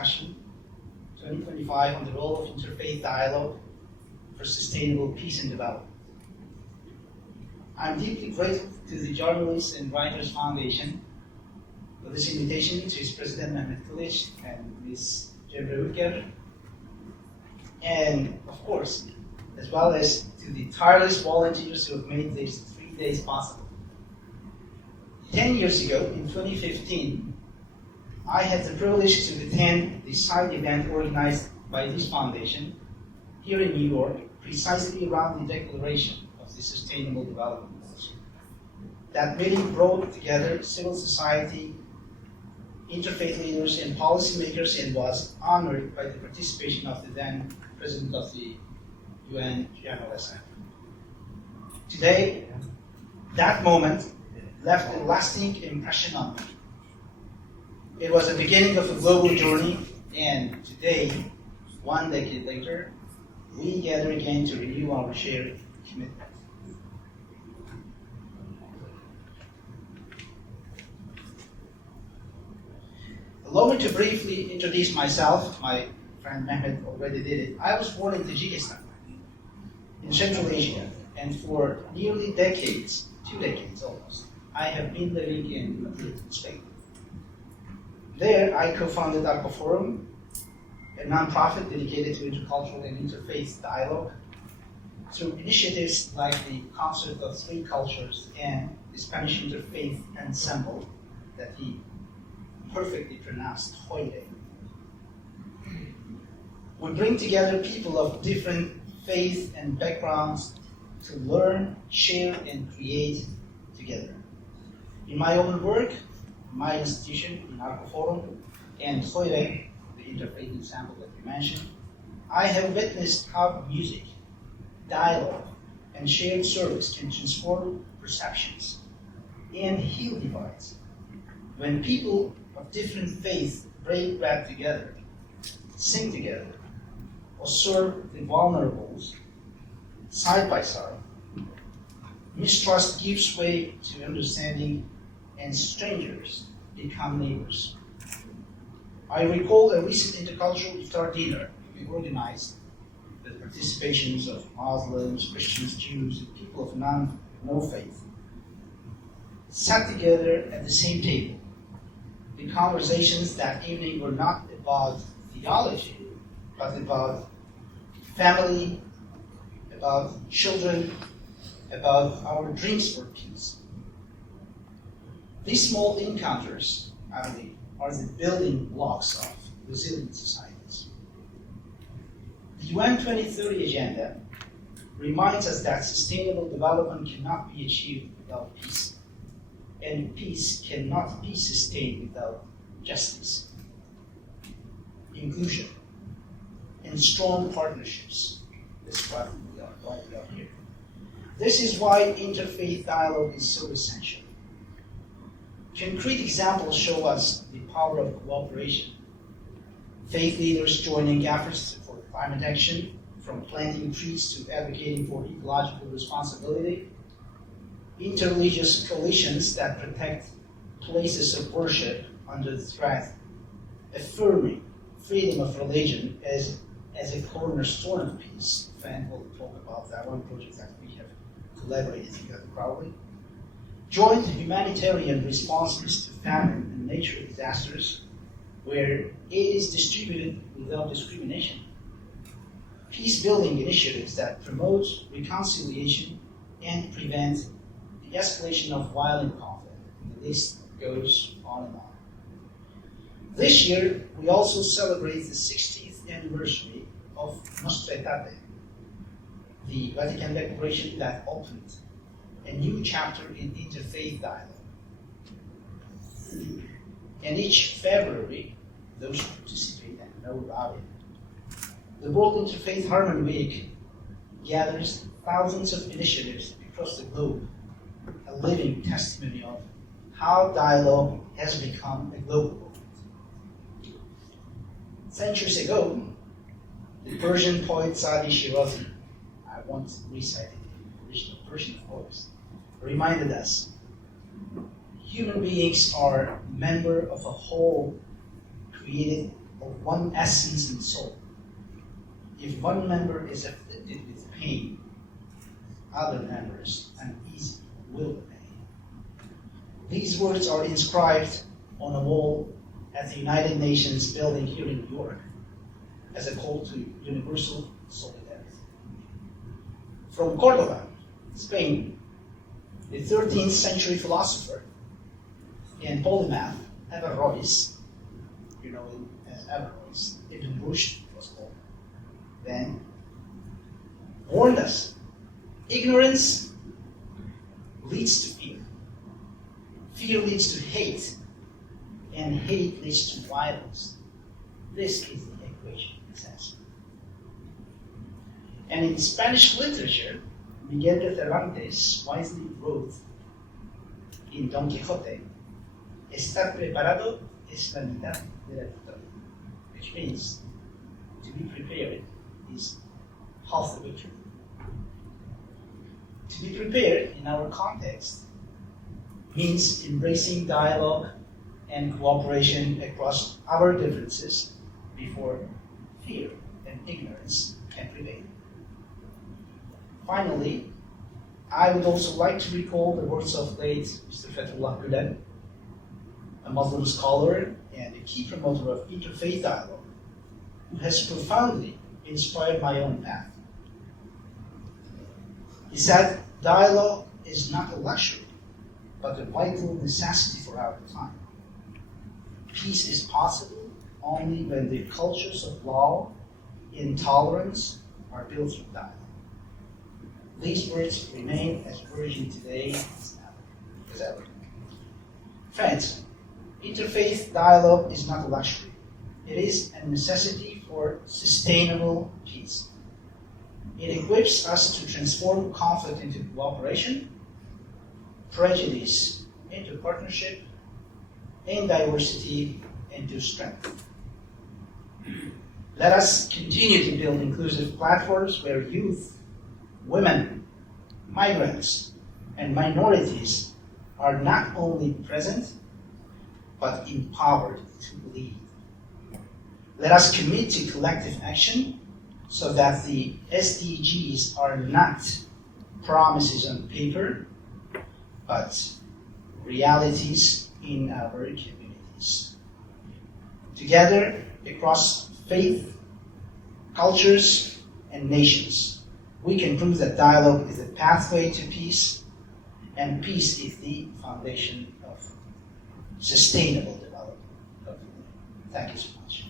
discussion 2025 on the role of interfaith dialogue for sustainable peace and development. I'm deeply grateful to the Journalists and Writers Foundation for this invitation, to its President Mehmet Kılıç and Ms. Cemre Ülker, and of course, as well as to the tireless volunteers who have made these 3 days possible. 10 years ago, in 2015, I had the privilege to attend the side event organized by this foundation here in New York, precisely around the declaration of the Sustainable Development Goals. That meeting brought together civil society, interfaith leaders, and policymakers, and was honored by the participation of the then President of the UN General Assembly. Today, that moment left a lasting impression on me. It was the beginning of a global journey, and today, 1 decade later, we gather again to renew our shared commitment. Allow me to briefly introduce myself. My friend Mehmet already did it. I was born in Tajikistan, in Central Asia, and for nearly 2 decades almost, I have been living in Madrid, Spain. There, I co-founded ARCO Forum, a nonprofit dedicated to intercultural and interfaith dialogue, through initiatives like the Concert of Three Cultures and the Spanish Interfaith Ensemble that he perfectly pronounced Hoyle. We bring together people of different faiths and backgrounds to learn, share, and create together. In my own work, my institution, in ARCO Forum, and Hoyle, the Interfaith Ensemble that you mentioned, I have witnessed how music, dialogue, and shared service can transform perceptions and heal divides. When people of different faiths break bread together, sing together, or serve the vulnerables side by side, mistrust gives way to understanding, and strangers become neighbors. I recall a recent intercultural iftar dinner we organized with participations of Muslims, Christians, Jews, and people of no faith, sat together at the same table. The conversations that evening were not about theology, but about family, about children, about our dreams for peace. These small encounters, I believe, are the building blocks of resilient societies. The UN 2030 Agenda reminds us that sustainable development cannot be achieved without peace, and peace cannot be sustained without justice, inclusion, and strong partnerships. That's why we are here. This is why interfaith dialogue is so essential. Concrete examples show us the power of cooperation. Faith leaders joining efforts for climate action, from planting trees to advocating for ecological responsibility, interreligious coalitions that protect places of worship under the threat, affirming freedom of religion as a cornerstone of peace. Fan will talk about that one project that we have collaborated together proudly. Joint humanitarian responses to famine and natural disasters, where aid is distributed without discrimination. Peace-building initiatives that promote reconciliation and prevent the escalation of violent conflict. The list goes on and on. This year, we also celebrate the 60th anniversary of Nostra Aetate, the Vatican Declaration that opened a new chapter in interfaith dialogue. And each February, those who participate and know about it, the World Interfaith Harmony Week gathers thousands of initiatives across the globe, a living testimony of how dialogue has become a global movement. Centuries ago, the Persian poet Sadi Shirazi, I once recited the original Persian, of course, reminded us human beings are member of a whole created of one essence and soul. If one member is afflicted with pain, other members uneasy will the pain. These words are inscribed on a wall at the United Nations building here in New York as a call to universal solidarity. From Cordoba, Spain, the 13th century philosopher and polymath Averroes, you know him as Averroes, Ibn Rushd was called, then warned us. Ignorance leads to fear. Fear leads to hate. And hate leads to violence. This is the equation, it says. And in Spanish literature, Miguel de Cervantes wisely wrote in Don Quixote, estar preparado es la mitad de la victoria, which means to be prepared is half the victory. To be prepared in our context means embracing dialogue and cooperation across our differences before fear and ignorance can prevail. Finally, I would also like to recall the words of late Mr. Fethullah Gulen, a Muslim scholar and a key promoter of interfaith dialogue, who has profoundly inspired my own path. He said, dialogue is not a luxury, but a vital necessity for our time. Peace is possible only when the cultures of law and tolerance are built through dialogue. These words remain as urgent today as ever. Friends, interfaith dialogue is not a luxury. It is a necessity for sustainable peace. It equips us to transform conflict into cooperation, prejudice into partnership, and diversity into strength. Let us continue to build inclusive platforms where youth, women, migrants, and minorities are not only present, but empowered to lead. Let us commit to collective action so that the SDGs are not promises on paper, but realities in our communities. Together, across faith, cultures, and nations, we can prove that dialogue is the pathway to peace, and peace is the foundation of sustainable development. Thank you so much.